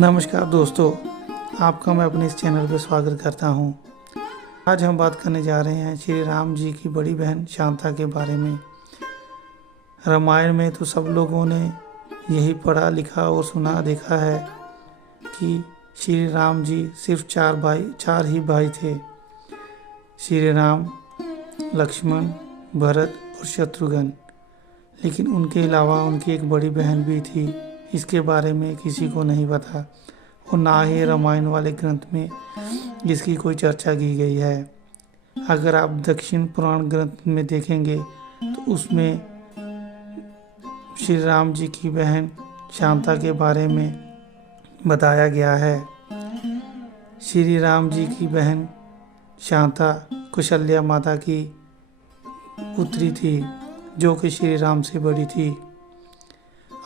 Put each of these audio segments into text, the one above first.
नमस्कार दोस्तों, आपका मैं अपने इस चैनल पर स्वागत करता हूं। आज हम बात करने जा रहे हैं श्री राम जी की बड़ी बहन शांता के बारे में। रामायण में तो सब लोगों ने यही पढ़ा लिखा और सुना देखा है कि श्री राम जी सिर्फ चार ही भाई थे। श्री राम, लक्ष्मण, भरत और शत्रुघ्न। लेकिन उनके अलावा उनकी एक बड़ी बहन भी थी। इसके बारे में किसी को नहीं पता और ना ही रामायण वाले ग्रंथ में इसकी कोई चर्चा की गई है। अगर आप दक्षिण पुराण ग्रंथ में देखेंगे तो उसमें श्री राम जी की बहन शांता के बारे में बताया गया है। श्री राम जी की बहन शांता कौशल्या माता की पुत्री थी, जो कि श्री राम से बड़ी थी।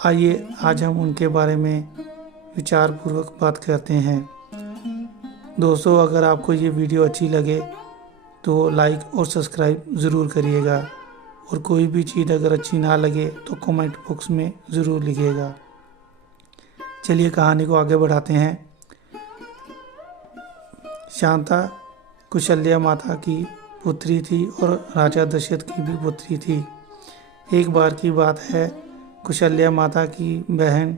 आइए आज हम उनके बारे में विचारपूर्वक बात करते हैं। दोस्तों, अगर आपको ये वीडियो अच्छी लगे तो लाइक और सब्सक्राइब ज़रूर करिएगा और कोई भी चीज़ अगर अच्छी ना लगे तो कमेंट बॉक्स में ज़रूर लिखिएगा। चलिए कहानी को आगे बढ़ाते हैं। शांता कौशल्या माता की पुत्री थी और राजा दशरथ की भी पुत्री थी। एक बार की बात है, कौशल्या माता की बहन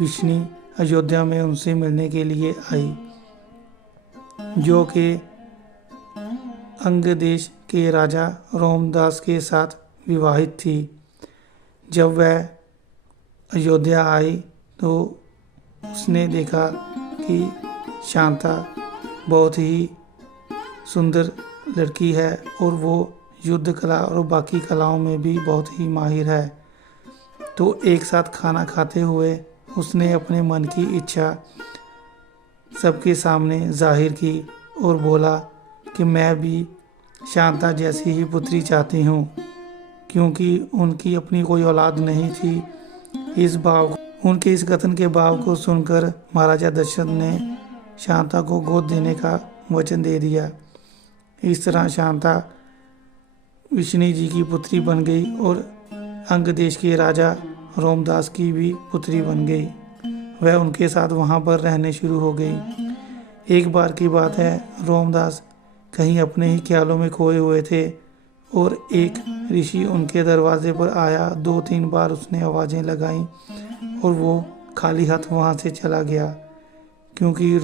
विष्णु अयोध्या में उनसे मिलने के लिए आई, जो कि अंग देश के राजा रोमदास के साथ विवाहित थी। जब वह अयोध्या आई तो उसने देखा कि शांता बहुत ही सुंदर लड़की है और वो युद्ध कला और बाकी कलाओं में भी बहुत ही माहिर है। तो एक साथ खाना खाते हुए उसने अपने मन की इच्छा सबके सामने जाहिर की और बोला कि मैं भी शांता जैसी ही पुत्री चाहती हूँ, क्योंकि उनकी अपनी कोई औलाद नहीं थी। उनके इस कथन के भाव को सुनकर महाराजा दशरथ ने शांता को गोद देने का वचन दे दिया। इस तरह शांता विष्णु जी की पुत्री बन गई और अंग देश के राजा रोमदास की भी पुत्री बन गई। वह उनके साथ वहाँ पर रहने शुरू हो गई। एक बार की बात है, रोमदास कहीं अपने ही ख्यालों में खोए हुए थे और एक ऋषि उनके दरवाजे पर आया। 2-3 बार उसने आवाज़ें लगाईं और वो खाली हाथ वहाँ से चला गया, क्योंकि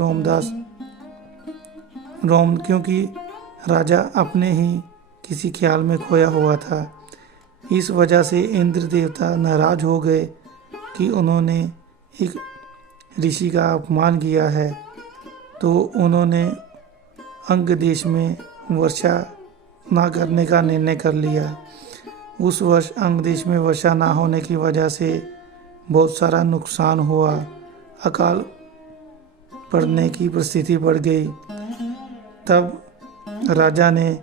राजा अपने ही किसी ख्याल में खोया हुआ था। इस वजह से इंद्र देवता नाराज हो गए कि उन्होंने एक ऋषि का अपमान किया है। तो उन्होंने अंग देश में वर्षा ना करने का निर्णय कर लिया। उस वर्ष अंग देश में वर्षा ना होने की वजह से बहुत सारा नुकसान हुआ। अकाल पड़ने की परिस्थिति बढ़ गई। तब राजा ने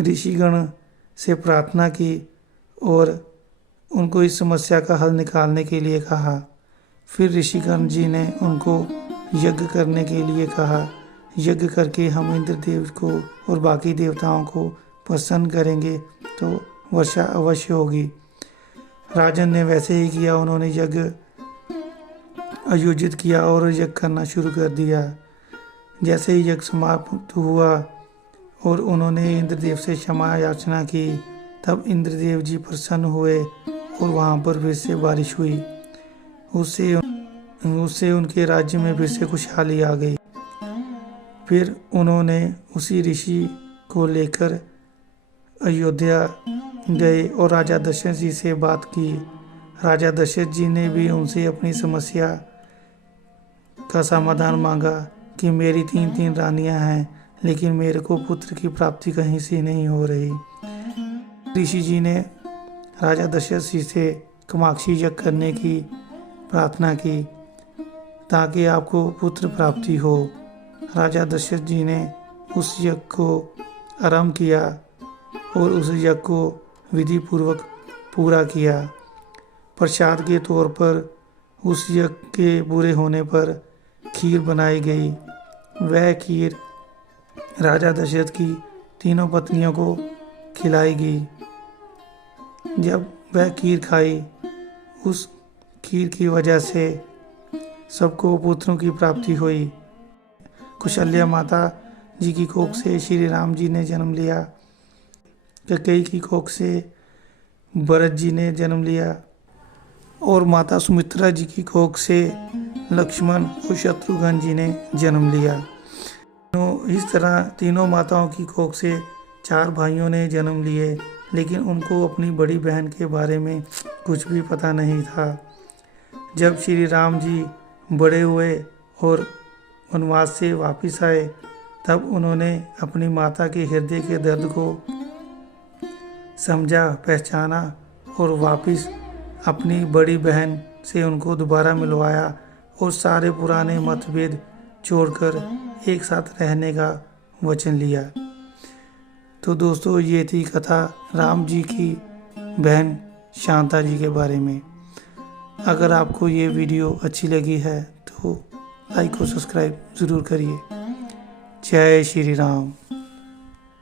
ऋषिगण से प्रार्थना की और उनको इस समस्या का हल निकालने के लिए कहा। फिर ऋषिगण जी ने उनको यज्ञ करने के लिए कहा। यज्ञ करके हम इंद्रदेव को और बाकी देवताओं को प्रसन्न करेंगे तो वर्षा अवश्य होगी। राजन ने वैसे ही किया। उन्होंने यज्ञ आयोजित किया और यज्ञ करना शुरू कर दिया। जैसे ही यज्ञ समाप्त हुआ और उन्होंने इंद्रदेव से क्षमा याचना की, तब इंद्रदेव जी प्रसन्न हुए और वहाँ पर फिर से बारिश हुई। उससे उनके राज्य में फिर से खुशहाली आ गई। फिर उन्होंने उसी ऋषि को लेकर अयोध्या गए और राजा दशरथ जी से बात की। राजा दशरथ जी ने भी उनसे अपनी समस्या का समाधान मांगा कि मेरी 3 रानियां हैं, लेकिन मेरे को पुत्र की प्राप्ति कहीं से नहीं हो रही। ऋषि जी ने राजा दशरथ जी से कामाक्षी यज्ञ करने की प्रार्थना की ताकि आपको पुत्र प्राप्ति हो। राजा दशरथ जी ने उस यज्ञ को आरंभ किया और उस यज्ञ को विधि पूर्वक पूरा किया। प्रसाद के तौर पर उस यज्ञ के पूरे होने पर खीर बनाई गई। वह खीर राजा दशरथ की 3 पत्नियों को खिलाई गई। जब वह खीर खाई, उस खीर की वजह से सबको पुत्रों की प्राप्ति हुई। कौशल्या माता जी की कोख से श्री राम जी ने जन्म लिया। कैकेयी की कोख से भरत जी ने जन्म लिया और माता सुमित्रा जी की कोख से लक्ष्मण और शत्रुघ्न जी ने जन्म लिया। इस तरह तीनों माताओं की कोख से 4 भाइयों ने जन्म लिए, लेकिन उनको अपनी बड़ी बहन के बारे में कुछ भी पता नहीं था। जब श्री राम जी बड़े हुए और वनवास से वापस आए, तब उन्होंने अपनी माता के हृदय के दर्द को समझा, पहचाना और वापस अपनी बड़ी बहन से उनको दोबारा मिलवाया और सारे पुराने मतभेद छोड़कर एक साथ रहने का वचन लिया। तो दोस्तों, ये थी कथा राम जी की बहन शांता जी के बारे में। अगर आपको ये वीडियो अच्छी लगी है तो लाइक और सब्सक्राइब ज़रूर करिए। जय श्री राम।